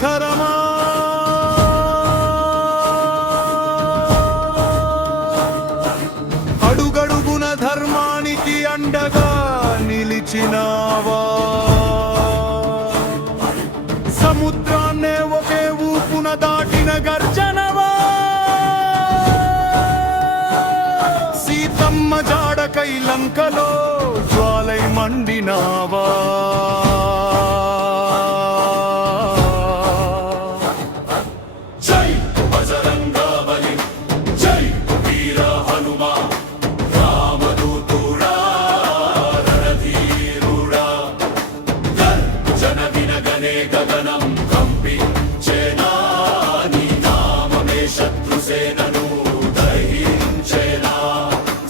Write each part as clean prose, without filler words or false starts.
శిఖరమా అడుగడుగున ధర్మానికి అండగా నిలిచినావా సముద్రాన్నే ఒకే ఊపున దాటిన గర్జనవా సీతమ్మ జాడకై లంకలో జ్వాలై మండినావా జై బజరంగబలి జై వీర హనుమా రామదూతుడా రణధీరుడా గర్జన వినగనే గగనం కంపించేనా నీ నామమే శత్రుసేనను దహించేనా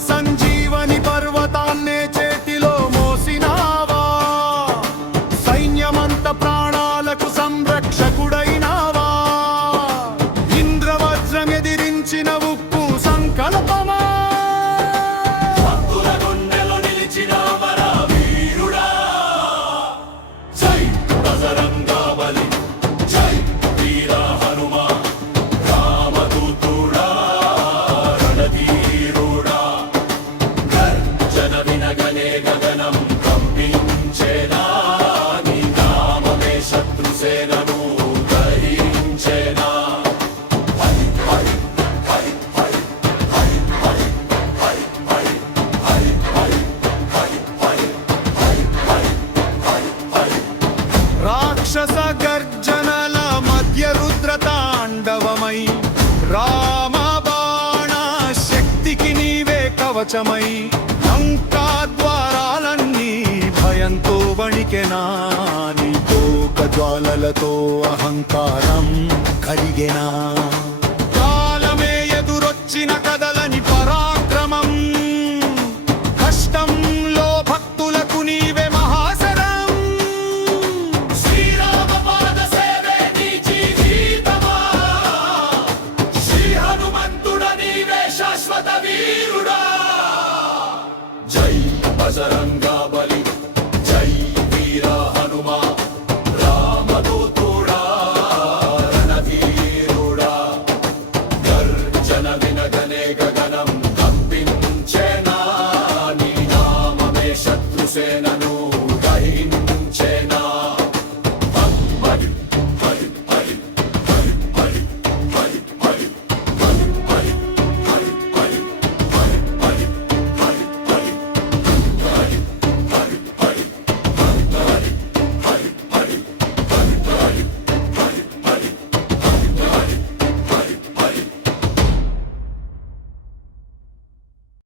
సంజీవని పర్వతాన్నే చేతిలో మోసినావా సైన్యమంత ప్రాణాలకు సంరక్షకుడైనావా ఇంద్రవజ్రం ఎదిరించిన ఉప్పు సంకల్పమా భక్తుల గుండెలో నిలిచిన వర వీరుడా జై బజరంగబలి జై వీర హనుమా రామదూతుడా రణధీరుడా గర్జన వినగనే గగనం కంపించేనా నీ నామమే శత్రుసేనను దహించేనా రాక్షస గర్జనల మధ్య రుద్రతాండవమై రామబాణ శక్తికి నీవే కవచమై లంకా ద్వారాలన్నీ భయంతో వణికెనా నీ తోక జ్వాలలతో అహంకారం కరిగెనా కాలమే ఎదురొచ్చిన కదలని పరాక్రమం కష్టంలో భక్తులకు నీవే మహాశరం శ్రీరామ పాద సేవే నీ జీవితమా శ్రీ హనుమంతుడ నీవే శాశ్వత వీరుడా జై బజరంగా